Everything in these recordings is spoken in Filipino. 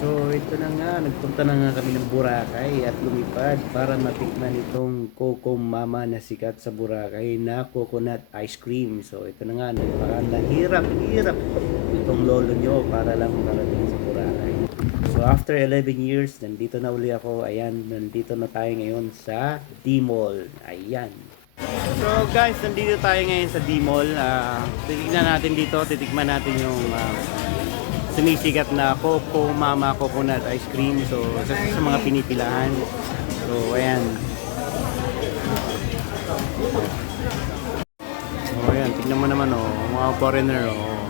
So ito na nga, nagpunta na nga kami ng Boracay at lumipad para matikman itong Coco Mama na sikat sa Boracay na coconut ice cream. So ito na nga, nagparang hirap itong lolo nyo para lang makarating sa Boracay. So after 11 years, nandito na uli ako. Ayan, nandito na tayo ngayon sa D-Mall. Ayan. So guys, nandito tayo ngayon sa D-Mall. Titignan natin dito, titikman natin yung sumisikat na Coco Mama coconut ice cream. So isa sa mga pinipilahan. So ayan. So ayan, tignan mo naman oh, mga foreigner oh.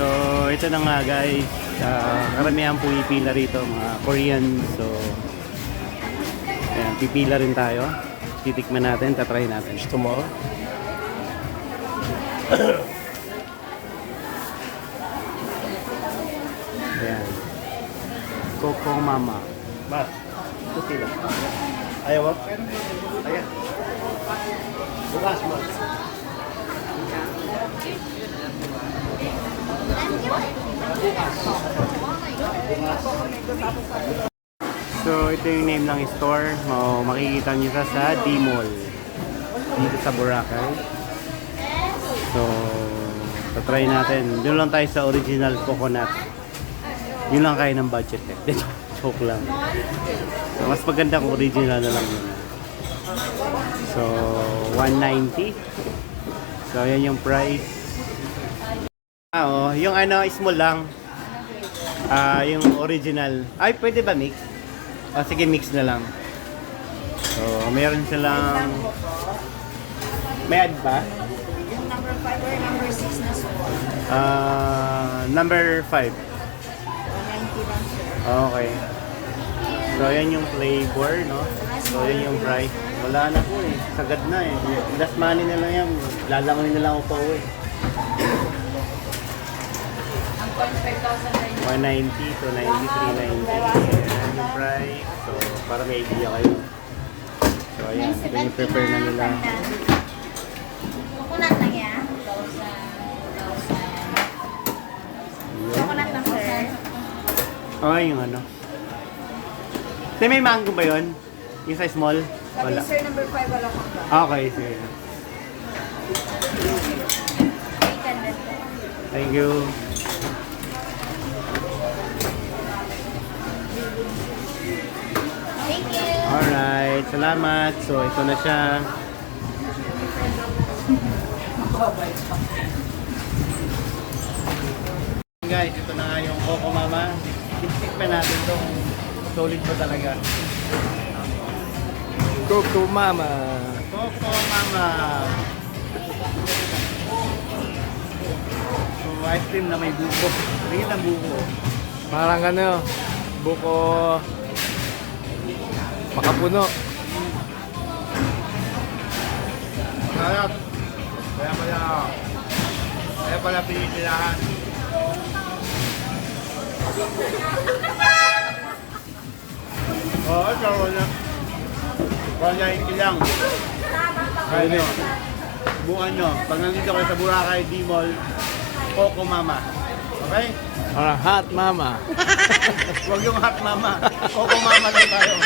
So ito na nga guys, karamihan pumipila rito mga Korean. So ayan, pipila rin tayo. Titikman natin, tatry natin. Gusto mo? Ayan. Coco Mama. Mas. Puti lang. Ayaw mo? Ayan. Bukas mo. So ito yung name ng store. Makikita nyo siya sa D-Mall dito sa Boracay. So tatry natin. Doon lang tayo sa original coconut. Yun lang kaya ng budget eh. Joke lang. So mas maganda kung original na lang yun. So 190. So yan yung price. Yung ano small lang. Yung original. Ay pwede ba mix? Sige, mix na lang. So, mayroon silang... May add ba? Yung number 5 or number 6 na small. Number 5. 190 lang sir. Okay. So, yan yung flavor, no? So, yan yung price. Wala na po eh. Sagad na eh. Last money na lang yan. Lalangoy na lang ako pa uwi. Ang 5,000 190 to 93.90. Yan yung price. So, para may idea kayo. So, ayan. Ito yung prepare na nila. Coconut lang yan? 1,000. Coconut lang sir. Okay, yung ano. Kasi may mango ba yun? Yung sa small? Sabi Wala. sir number 5 wala kang ba? Okay, sige. 800. Thank you. Thank you. Alright, salamat. So, ito na siya. Guys, ito na nga yung Coco Mama. Tikman natin ito kung solid ba talaga. Coco Mama. Coco Mama. So, ice cream na may buko. Tingin ang buko. Parang ano, buko makapuno. Sarap. Kaya pala pinipilahan. Oo, so wala ikilang. Kaya nyo, bukan nyo. Pag nandito kayo sa Boracay D-Mall, Coco Mama. Okay? Parang hot mama. Huwag yung hot mama. Coco Mama lang tayo.